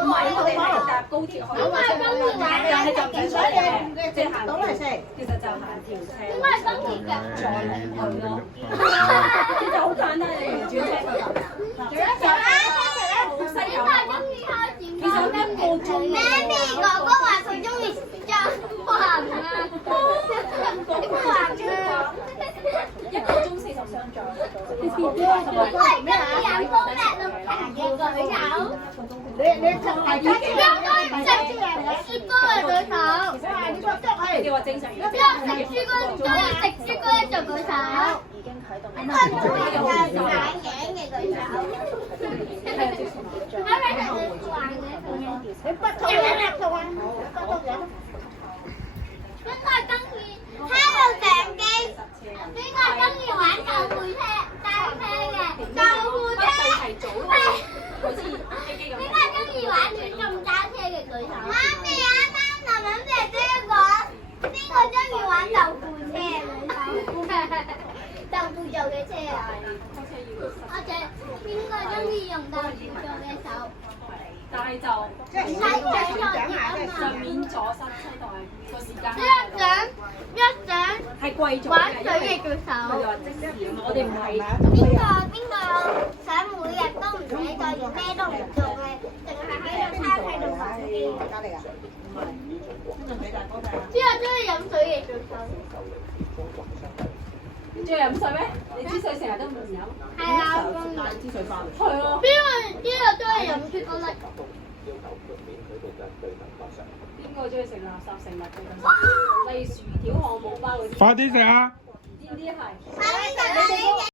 唔係我哋係搭高鐵去，但係就唔使嘅，即係行到嚟食，其實就行條車，應該係跟住嘅，再嚟去咯。其實好簡單嘅，沿住車就得。點解中意開展？其實一個鐘。媽咪哥哥話佢中意張橫啊，點橫啊？1個鐘40箱左右。因為跟住有高力咯，叫舉手。你大家知啦，食雪糕嘅舉手。你話正常。邊個食雪糕中意食雪糕咧就舉手。應該冇人有眼鏡嘅舉手。係咪係你玩嘅？你不同嘅同啊，不同嘅。應該中意喺度上機，應該中意玩救護車、單車嘅救護車。應該中意玩電動單車嘅舉手。媽咪啊，啱啱林姐姐講，邊個中意玩救護車嘅舉手？救護做嘅車啊！我哋邊個中意用救護做嘅手？但係就唔使獎啊！就免咗塞車同埋個時間。一獎係貴咗嘅，玩水嘅舉手。佢話即時，我哋唔係。邊個想每日都唔使再咩都唔做嘅，淨係喺度攤喺度玩機？邊個中意飲水嘅舉手？你中意飲水咩？你支水成日都唔飲。係啊，支水翻嚟。係啊。邊個中意飲朱古力？邊個中意食垃圾食物嘅？例如薯條、漢堡包嗰啲。快啲食啊！呢啲係。快啲食啊！